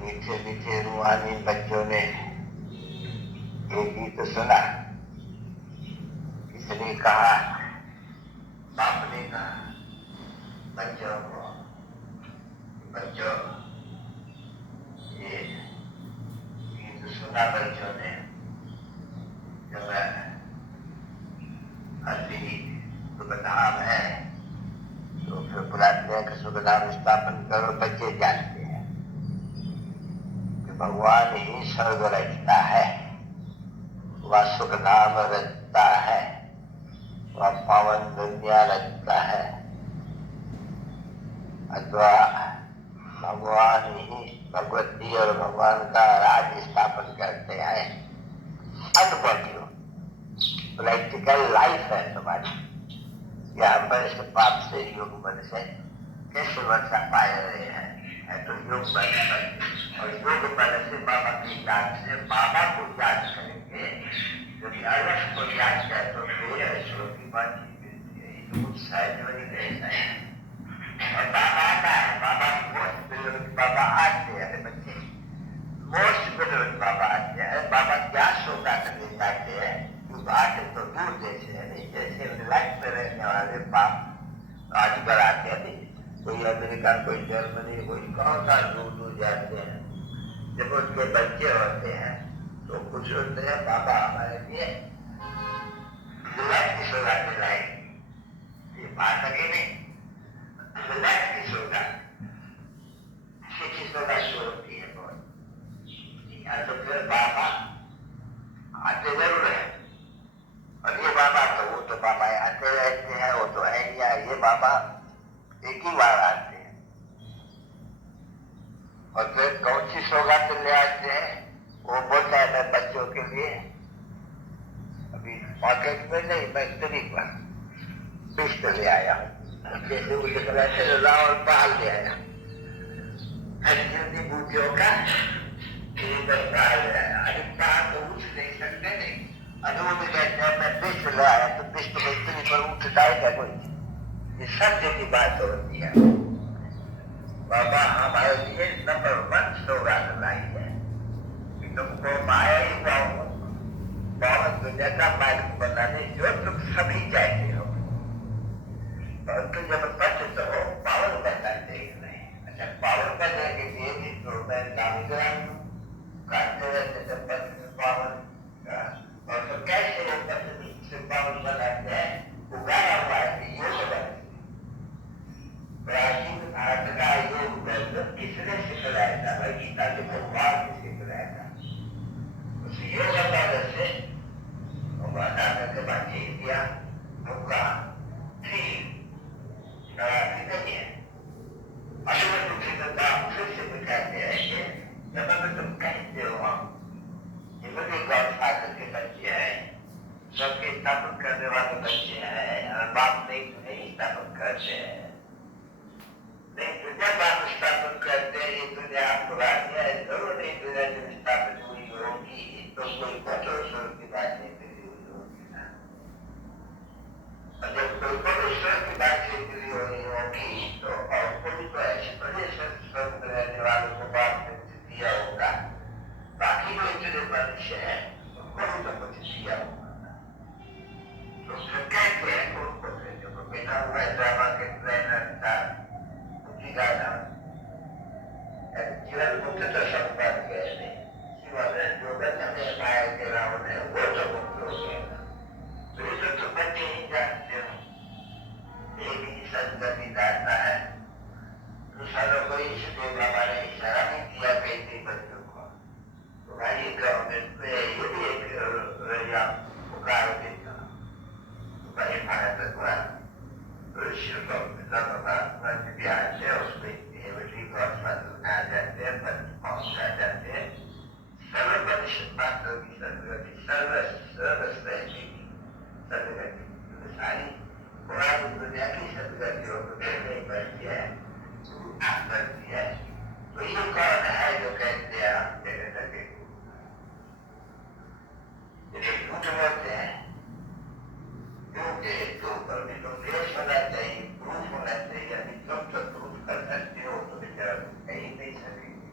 मीठे मीठे रूहानी बच्चों ने ये गीत सुना। किसने कहा? बाप ने कहा बच्चों को, बच्चों ये गीत सुना बच्चों ने, जब असली शुभ नाम है तो फिर बुलाते हैं कि शुभ नाम स्थापन करो। बच्चे जानते हैं कि भगवान ही स्वर्ग रचता है, वह सुख नाम रचता है, वह पावन दुनिया रचता है, अथवा भगवान ही भगवती और भगवान का राज स्थापन करते हैं। अनुभव प्रैक्टिकल लाइफ है तुम्हारी। यहाँ पर इस पाप से योग बल से कैसे वर्षा पाए रहे हैं है तो योग बल पर, और योग बल से बाबा की याद से बाबा को याद करेंगे। यदि अलग को याद करे तो फिर ईश्वर की बात उत्साह रहता है। और बाबा आता है, बाबा मोस्ट बिलोड बाबा आते हैं बच्चे, मोस्ट बिलोड बाबा आते हैं। बाबा क्या सोचा करके जाते हैं आते तो दूर जैसे है, नहीं जैसे रिलैक्स में रहने वाले बाप आजकल आते हैं। कोई अमेरिका, कोई जर्मनी, कोई कौन सा दूर दूर जाते हैं। जब उनके बच्चे होते हैं तो कुछ होते हैं बाबा हमारे लिए रिलैक्स की सोगा दिलाएंगे। ये बात लगे नहीं, रिलैक्स की सोगा सोगा शो होती है बहुत। तो फिर बाबा आते जरूर है। और ये बाबा तो वो तो बाबा आते रहते हैं, वो तो है या ये बाबा एक ही बार आते हैं। और फिर कौन सी सौगात ले आते हैं वो बोलता है मैं बच्चों के लिए अभी पॉकेट में नहीं, मैं शरीर पर पिष्ट ले आया हूँ। जैसे वो लिख रहे थे लाओ और पाल ले आया, जल्दी बूटियों का पाल ले आया। अरे पाल तो उठ नहीं सकते नहीं, अनुभव में कहते हैं मैं पिष्ट ले आया तो पिष्ट में स्त्री पर उठ जाएगा कोई? ये समझ की बात होती है। बाबा हमारे लिए नंबर 1 सौगात लाई है कि तुमको माया ही पाऊं, पावन दुनिया का मालिक बनाने जो तुम सभी चाहते हो। और तुम जब पश्चिम तो हो पावन बनना देख रहे हैं। अच्छा, पावन बनने के लिए भी तो मैं काम करते रहते थे पावन का। और तो कैसे वो पश्चिम से पावन बनाते हैं? उगाया हुआ है योग बल। प्राचीन भारत का योग बल किसने सिखलाया था? गीता के भगवान ने सिखलाया था। उस योग बल से भगवान के बाद दिया होगा ठीक नहीं है। अगर तुमसे फिर से कहते हैं कि जब अगर तुम कहते हो ये बड़े गौर फादर के बच्चे हैं, सबके स्थापन करने वाले बच्चे हैं और बाप नहीं स्थापन करते हैं। नहीं तो जब बाप स्थापन करते हैं ये दुनिया पुरानी है, जरूर नहीं दुनिया जब स्थापित हुई होगी तो कोई कठोर स्वर की बात नहीं मिली हुई होगी ना। और जब कोई कठोर स्वर की बात से मिली हुई होगी तो और कोई तो ऐसे बड़े स्वर में रहने वालों को बाप ने कुछ दिया होगा, बाकी जो इतने मनुष्य है उनको भी तो कुछ दिया होगा। तो कहते हैं उनको जो बेटा हुआ ड्रामा के ट्रेनर था उनकी गाना जीवन मुक्त तो सब बन गए थे, जो हमें माया के रावण है वो तो मुक्त हो गया। तो ये तो बच्चे ही जानते हो, एक ही संगति दाता है, दूसरा कोई इसलिए बाबा ने इशारा नहीं दिया कहते बच्चों को। तो भाई गवर्नमेंट पे ये भी एक रजा पुकार देता भाई भारत भगवान ऋषि को परमात्मा के प्यार से उसमें देवटी को आ जाते हैं, पहुंच जाते हैं। सर्व परिषद मात्र की सर्वगति सर्वश्रेष्ठी सर्वगति सारी पुरानी दुनिया की सर्वगतियों को नहीं बनती है, करती है। तो ये कौन है जो कहते हैं हम जगत के झूठ बोलते हैं, क्योंकि तो ऊपर भी तो देश होना चाहिए, प्रूफ होना चाहिए। अभी तुम तो प्रूफ कर सकते हो तो बेचारा कहीं नहीं सकेंगे,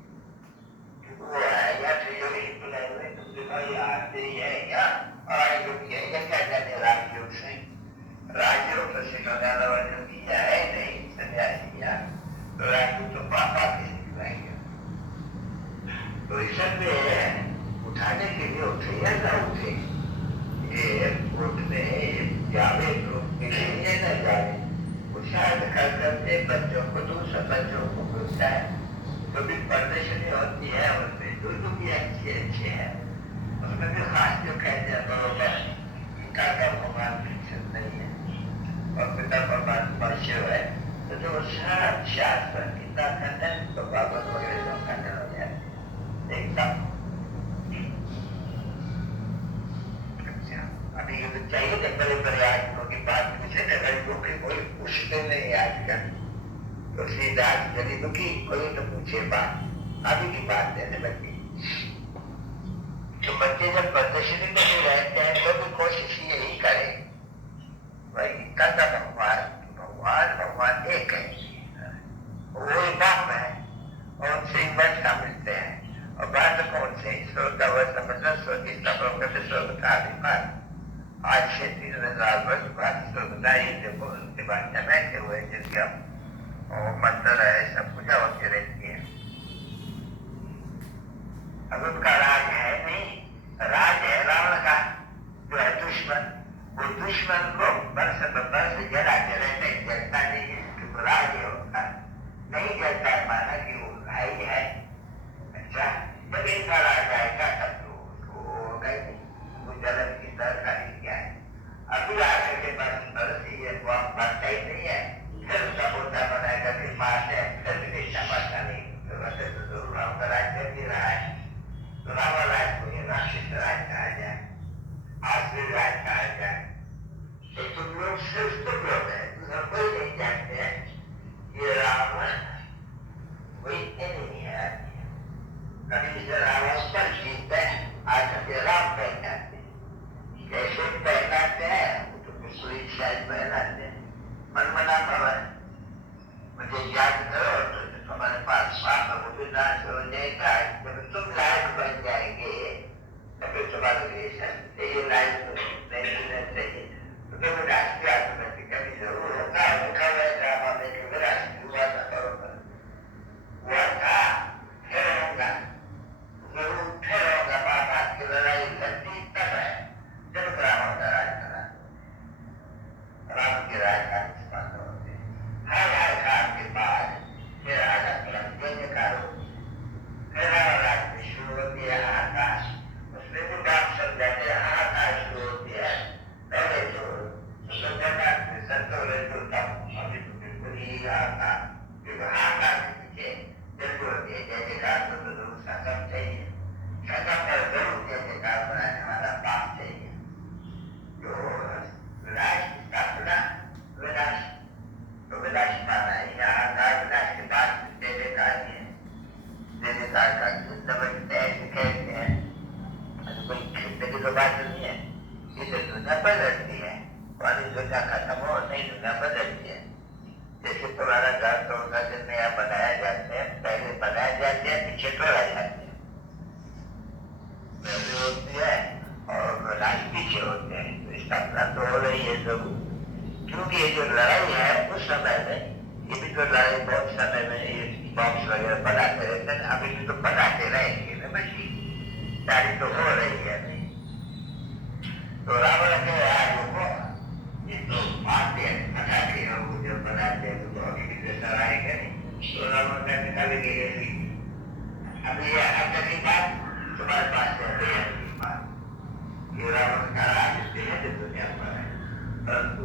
क्योंकि वो आएगा तो ये हिंदू नहीं तुमसे भाई आते ही है क्या और आए जो किया क्या जाने राज्यों से सिखाने वाला जो किया है नहीं सन्यासी किया तो राज्यों तो पापा के सिखाएंगे। तो इस में उठाने के लिए उठे या ना उठे, ये उठने जावे तो मिलेंगे न जावे, शायद कर करते बच्चों को दूसरे बच्चों को मिलता है। जो भी प्रदर्शनी होती है उनमें जो भी अच्छे हैं उसमें भी खास जो कहते हैं बरोबर पिता का भगवान फिक्सन नहीं है और पिता परमात्मा शिव है, तो जो शास्त्र गीता खंडन तो भागवत वगैरह जो खंडन हो जाए एकदम चाहिए थे बड़े बड़े आदमियों की बात पूछे थे, गरीबों के कोई पूछते नहीं आजकल। तो सीधाज गरीबों की कोई तो पूछे बात, अभी की बात देने लगी। तो बच्चे जब प्रदर्शनी में भी रहते हैं तो भी कोशिश यही करें भाई गीता का भगवान एक है, वो ही बाप है और उनसे ही वर्षा मिलते हैं और बात कौन से स्वर्ग का वर्षा मतलब स्वर्ग की स्थापना करते स्वर्ग का अधिकार। आज से 3000 वर्ष बाद बताइए जब उनके बाद बैठे हुए जिनके मंदिर है सब पूजा होती रहती है। अब उनका राज है नहीं, राज है रावण का जो है दुश्मन, वो दुश्मन को बरस जला के रहते जलता नहीं है क्योंकि राज है उनका, नहीं जलता माना कि वो भाई है। अच्छा जब इनका राज आएगा तब तो उसको जलन की तरकारी क्या है, अभी आगे के बरस ये बनता ही नहीं है, फिर उसका पोता बनाएगा फिर मारते हैं, फिर भी देशा बनता नहीं। तो वैसे तो जरूर राम का राज कर भी रहा है, तो रावण राज को ये राक्षस राज कहा जाए, आसुरी राज कहा जाए। तो तुम लोग सिर्फ दुनिया बदलती है, पुरानी दुनिया खत्म हो, नई दुनिया बदलती है। जैसे पुराना घर तो घर नया बनाया जाता है, पहले बनाया जाते हैं, पीछे तोड़ा जाते हैं, पहले होती है और राज पीछे होते हैं। तो स्थापना तो हो रही है जरूर, क्योंकि ये जो लड़ाई है उस समय में, ये भी तो लड़ाई बहुत समय में ये बॉक्स वगैरह बनाते रहते हैं, अभी भी तो बनाते रहेंगे ना मशीन, तैयारी तो हो रही है नहीं। तो रावण के आगे ये तो मारते हैं, पटाखे और वो जब बनाते हैं तो बहुत ही लड़ाई करें, तो रावण का निकालेंगे अभी ये हफ्ते की बात तुम्हारे पास है, ये रावण का राज है दुनिया पर है, परंतु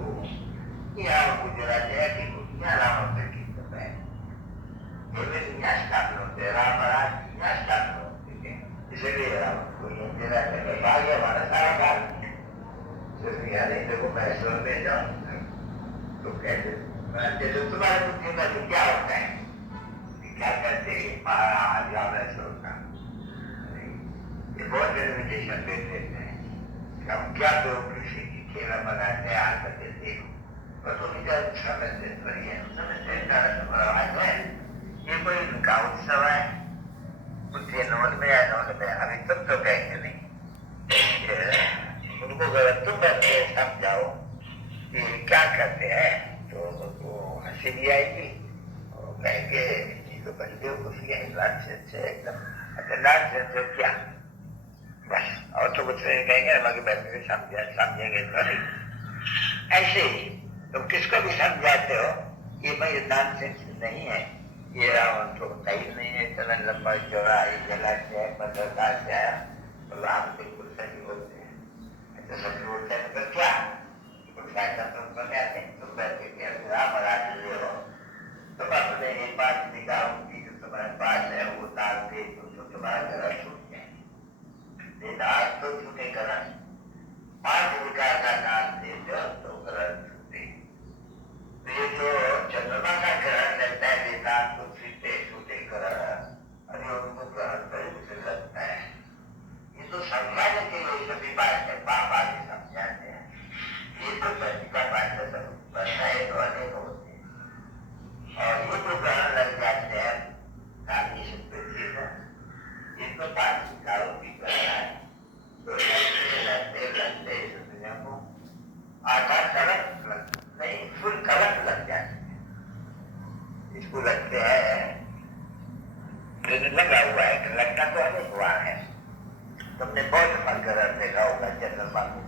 यहाँ गुजरात है कि दुनिया रावण से की तो है, ये दुनिया स्थापन होते हैं, राम राज दुनिया स्थापन होती है, इसलिए रावण को ये तेरा कहते भाग्य हमारा सारा भाग नहीं। देखो मैं स्वर में जाऊँ तो कहते तो तुम्हारे बुद्धि में क्या होता है, क्या करते महाराज या वैश्वर का, ये बहुत डेलिमिटेशन दे देते हैं, हम क्या तो कृषि की खेला बनाते हैं, हाथ देते हैं, और तो उनका समझते है, ये कोई उनका उत्सव है, बुद्धि नॉन में या नॉन में, अभी तुम तो कहेंगे नहीं, उनको अगर तुम बैठे समझाओ कि क्या करते हैं तो वो हंसी भी आएगी और कहेंगे ये तो बड़ी बेवकूफी है, नॉनसेंस है एकदम, अच्छा नॉनसेंस है क्या, बस और तो कुछ नहीं कहेंगे, मगर बैठे समझेंगे तो नहीं। ऐसे ही तुम किसको भी समझाते हो कि भाई नॉनसेंस नहीं है, ये रावण तो होता ही नहीं है, इतना लंबा चौड़ा जलाते हैं, बदलता है, तो राम बिल्कुल सही होते हैं, तो सब बोलते हैं तो क्या तुम बनाते हैं, तुम बैठे के राम राज ले हो, तुम अपने एक बात निकालो कि जो तुम्हारे पास है वो डाल दे तो तुम्हारा घर छूट जाए, आज तो छूटे घर, 5 विकार का नाम दे दो तो घर छूटे, ये जो चंद्रमा का ग्रहण लगता है वेदांत तो छूटे ग्रहण, अरे उनको ग्रहण पर लगता है, ये तो समझाने के लिए सभी बातें बाबा के समझाते हैं, ये तो का बात बनता है तो अनेक होते हैं, और ये तो ग्रहण लग जाते हैं काफी पृथ्वी में, ये तो 5 विकारों की ग्रहण है, तो लगते इस दुनिया को आधा कलक नहीं फुल कलक लग जाते हैं, इसको लगते हैं लगा हुआ है, लगता तो अनेक हुआ है, तुमने बहुत ग्रहण देखा होगा चंद्रमा को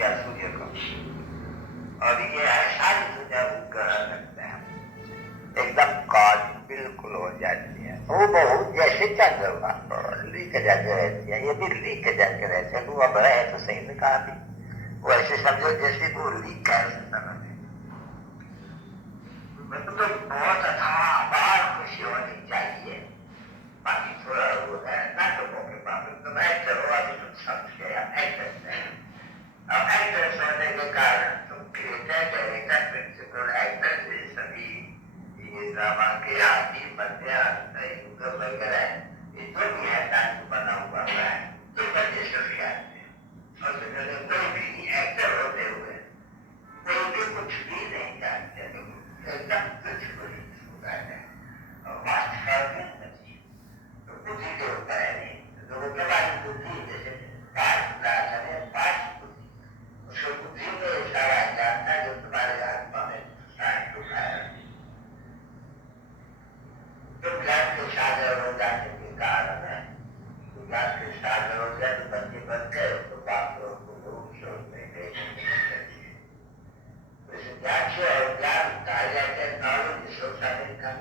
या सूर्य को, और ये सारी दुनिया को ग्रहण लगता है, एकदम काट बिल्कुल हो जाती है, वो बहुत जैसे चंद्रमा लीक जाके रहती है, ये भी लीक जाके रहते हैं, वो अब रहे तो सही में कहा भी, वो ऐसे समझो जैसे वो लीक है, तो बहुत अथाह खुशी होनी चाहिए, बाकी थोड़ा वो है नाटकों के बारे में, तुम एक्टर हो, अभी तुम समझ गया एक्टर है, अब एक्टर्स होने के कारण तुम क्रिएटर डायरेक्टर प्रिंसिपल एक्टर से सभी ये ड्रामा के आदि मध्य युग वगैरह ये जो भी है नाटक बना हुआ है तो बच्चे सभी आते हैं, और कोई भी एक्टर होते हुए कोई भी कुछ भी नहीं जानते, एकदम कुछ भी नहीं है, और वास्तव में बुद्धि जो होता है नहीं, तो वो प्रभावी बुद्धि जैसे उसको बुद्धि में सारा जानता है, जो तुम्हारे आत्मा में होता है, तुम ज्ञान के सागर हो जाने के कारण है, तो ज्ञान के सागर हो जाए तो बच्चे बन गए तो बाप लोग को लोग सोचने गए, वैसे ज्ञान से और ज्ञान कहा जाता है नॉलेज सोसाइटी का,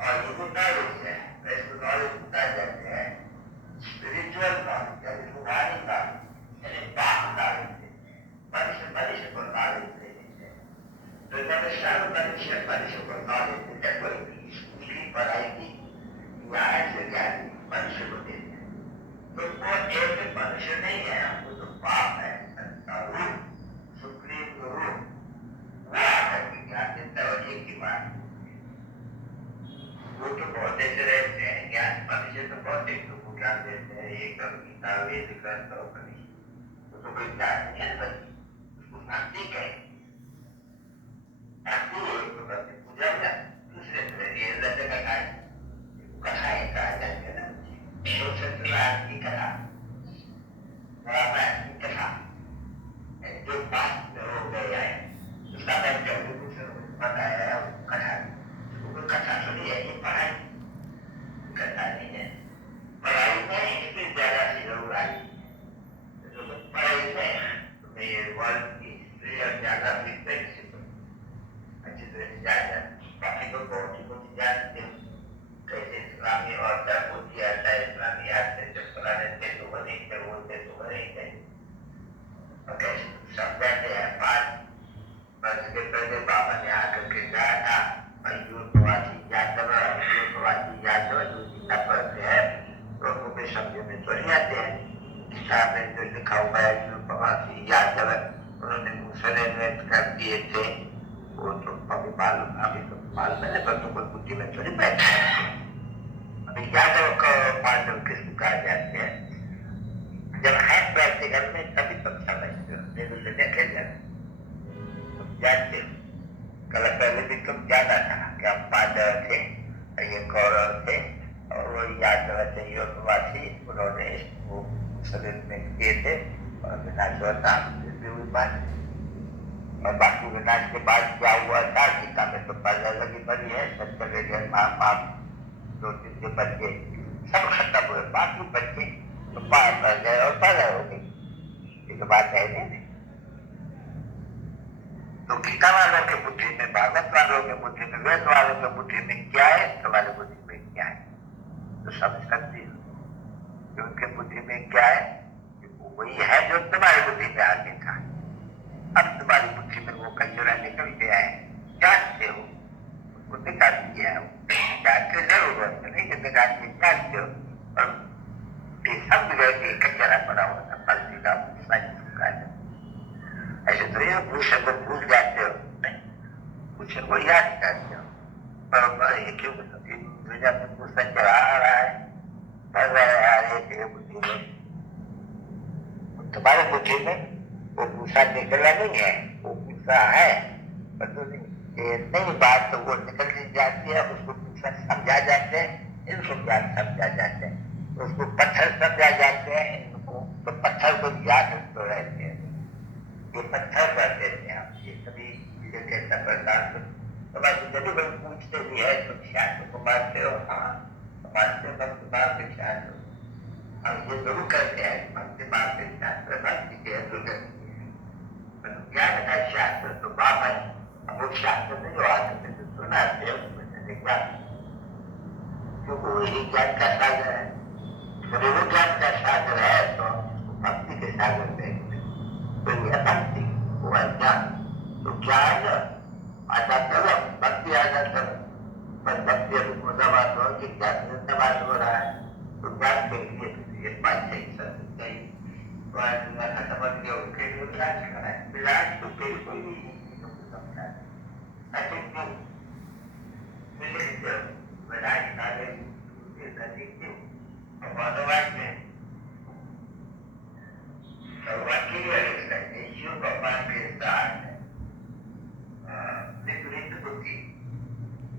और ये भी नॉलेज है, वैसे नॉलेज बताए जाते हैं स्पिरिचुअल नॉलेज यानी रूहानी नॉलेज, यानी बाप नॉलेज, मनुष्य को नॉलेज दे देते हैं, तो मनुष्य को नॉलेज देते हैं, कोई स्कूली पढ़ाई की या ऐसे ज्ञान मनुष्य को देते हैं, तो वो एक मनुष्य नहीं है, वो तो बाप है, रूप सुप्रीम गुरु, वो आकर के ज्ञान देता है, और एक ही बात वो तो बहुत ऐसे रहते हैं, ज्ञान मनुष्य तो बहुत एक को ज्ञान देते हैं, एक गीता वेद ग्रंथ और तो कोई ज्ञान नहीं है, जो पास में हो गया है उसका मैं लोगों से बताया कथा वो कथा सुनी है ये पढ़ाई कथा नहीं है पढ़ाई में इससे ज्यादा सी लोग आई पढ़ाई में ये वर्ल्ड की हिस्ट्री और ज्याग्राफी अच्छी तरह से जाना बाकी तो बहुत ही कुछ जानते हो कैसे इस्लामी और को किया था इस्लामी हाथ से जब पुराने थे तो वो नहीं थे वो थे तो वो नहीं थे और कैसे समझाते हैं बात के पहले बाबा ने आकर के कहा था मजदूर प्रवासी यादव जो जितना पढ़ते हैं तो उनको समझे में तो नहीं आते हैं किताब में जो लिखा हुआ है जो प्रवासी यादव उन्होंने दूसरे में कर दिए थे वो तो अभी मालूम है पर तो कोई बुद्धि में थोड़ी बैठा है अभी यादव का पांडव किसको कहा जाते हैं जब है प्रैक्टिकल में तभी तुम समझते हो नहीं तो देखे तुम जानते हो कल पहले भी तुम जाना था कि हम पांडव थे ये कौरव थे और वो यादव थे योगवासी उन्होंने वो शरीर में किए थे और विनाश होता बात और बाकी विनाश के बाद क्या हुआ था गीता में तो पहले लगी पड़ी है सत्य महापाप दो तीन के बच्चे सब खत्म हुए बाकी बच्चे तो पार कर गए और पैदा हो गई ये तो बात है नहीं तो गीता वालों के बुद्धि में भागवत वालों के बुद्धि में वेद वालों के बुद्धि में क्या है तुम्हारे बुद्धि में क्या है तो समझ सकती हो उनके बुद्धि में क्या है वही है जो तुम्हारी बुद्धि में आगे था अब तुम्हारी बुद्धि में वो कचरा निकल गया है जानते हो उसको निकाल दिया है जानते जरूरत नहीं कि निकाल के जानते हो और ये सब जगह के कचरा पड़ा हुआ था पलटी का ऐसे तो ये भूषण को भूल जाते हो भूषण को याद करते हो पर ये क्यों दुनिया में भूषण चढ़ा रहा है भर रहा है तेरे बुद्धि में तुम्हारे बुद्धि में वो गुस्सा निकला नहीं है वो गुस्सा है पर तो नहीं बात तो वो निकल जाती है उसको गुस्सा समझा जाते हैं इनको ज्ञान समझा जाते हैं उसको पत्थर समझा जाते हैं इनको तो पत्थर को याद तो रहते हैं ये पत्थर कर देते हैं आप ये सभी चीजें कैसा करता तुम्हारे जब भी पूछते भी है तो शायद को मानते हो हाँ मानते हो बस बात से शायद हम ये जरूर करते हैं भक्ति बात से शास्त्र भक्ति के अंदर ज्ञान का शास्त्र तो बाप है अब वो शास्त्र में जो आते थे सुनाते हैं उसमें क्या क्योंकि वही ज्ञान का सागर है जब वो ज्ञान का सागर है तो भक्ति के सागर में तो यह भक्ति वो है ज्ञान तो ज्ञान आजा चलो भक्ति आजा चलो पर भक्ति अभी मुद्दाबाद हो कि ज्ञान मुद्दाबाद हो रहा है तो ज्ञान के लिए ये बात सही सही खत्म किया उनके लिए विराज कराए विराज तो फिर कोई नहीं समझा ऐसे क्यों विराज नारे क्यों भगवान में भगवान के लिए शिव भगवान के साथ विपरीत बुद्धि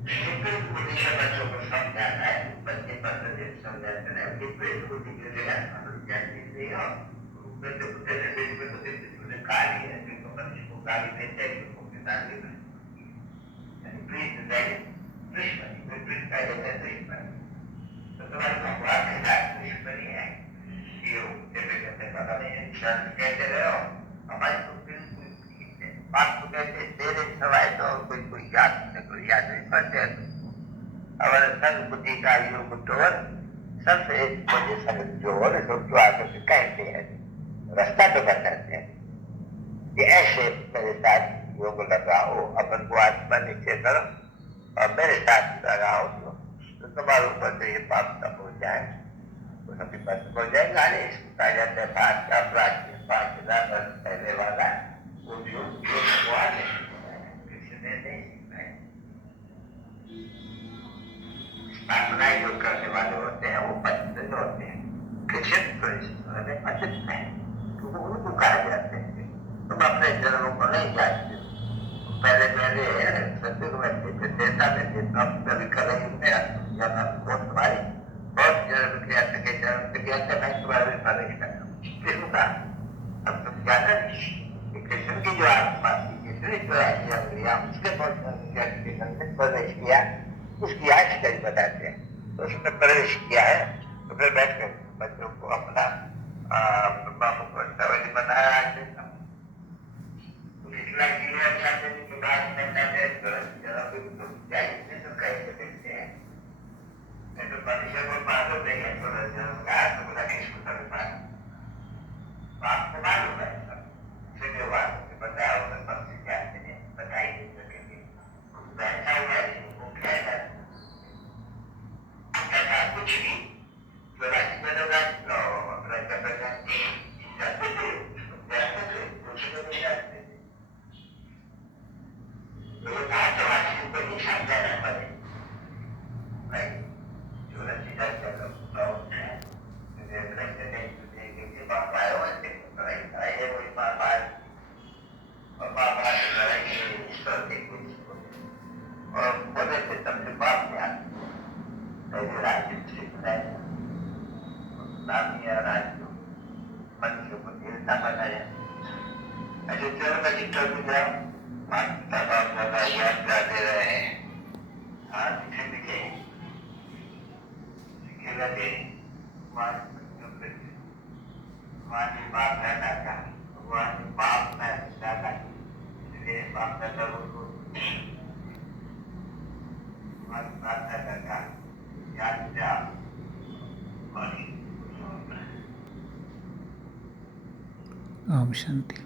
विपरीत बुद्धि का बच्चों को समझाना है बच्चे बच्चे समझाते हैं विपरीत बुद्धि के लिए जानते हो गाली है जिनको मनुष्य को गाली देते हैं उनको पिताजी तो तुम्हारे भगवान के साथ दुश्मनी है ये कहते रहे हो हमारी तो बिल्कुल बात तो कहते तेरे सवाए तो कोई याद नहीं करते और संग बुद्धि का योग डोर सबसे मुझे संग जोर जो आकर के कहते हैं रास्ता तो बताते हैं कि ऐसे मेरे साथ योग लगा हो अपन को आत्मा नीचे करो और मेरे साथ लगा हो तो तुम्हारे ऊपर से ये पाप तब हो जाए तो सभी पास हो जाएगा अरे इसको कहा जाता है पाँच का प्राचीन 5,000 वर्ष पहले वाला वो जो भगवान किसी ने नहीं सिखाया जो करने वाले होते हैं वो पंडित होते हैं कृष्ण तो इसमें पंडित नहीं क्योंकि उनको कहा जाते हैं तुम अपने जन्मों को नहीं जानते पहले सत्य को मैं देता में देता हूँ कभी करेंगे जन्म बहुत तुम्हारी बहुत जन्म क्रिया के जन्म क्रिया से मैं तुम्हारे प्रवेश करता हूँ किसको कहा अब तुम जाना कृष्ण कोशिश किया है, तो फिर बैठ कर बच्चों को अपना बाबू को सवारी बनाया के बाद तो कैसे देखते हैं, नहीं तो मनुष्य को मालूम नहीं है, तो बोला कि इसको कभी आपको मालूम है सब बताया उन्होंने सबसे क्या बताई नहीं सकेंगे, बैठा हुआ है वो क्या है ऐसा कुछ नहीं जो राष्ट्रपति कुछ नहीं जानते, तो ये राष्ट्रवासी को नहीं समझाना पड़े भाई, जो रचीता और बोले थे सबसे बात में राज्य राज्य मनुष्य को देवता बनाया, ऐसे चलो का चित्र भी जाओ माता बाप दादा याद जाते रहे, हाँ दिखे दिखे दिखे लगे मानी बाप दादा का भगवान बाप में दादा, इसलिए बाप दादा को बाप दादा का याद जाओ। ओम शांति।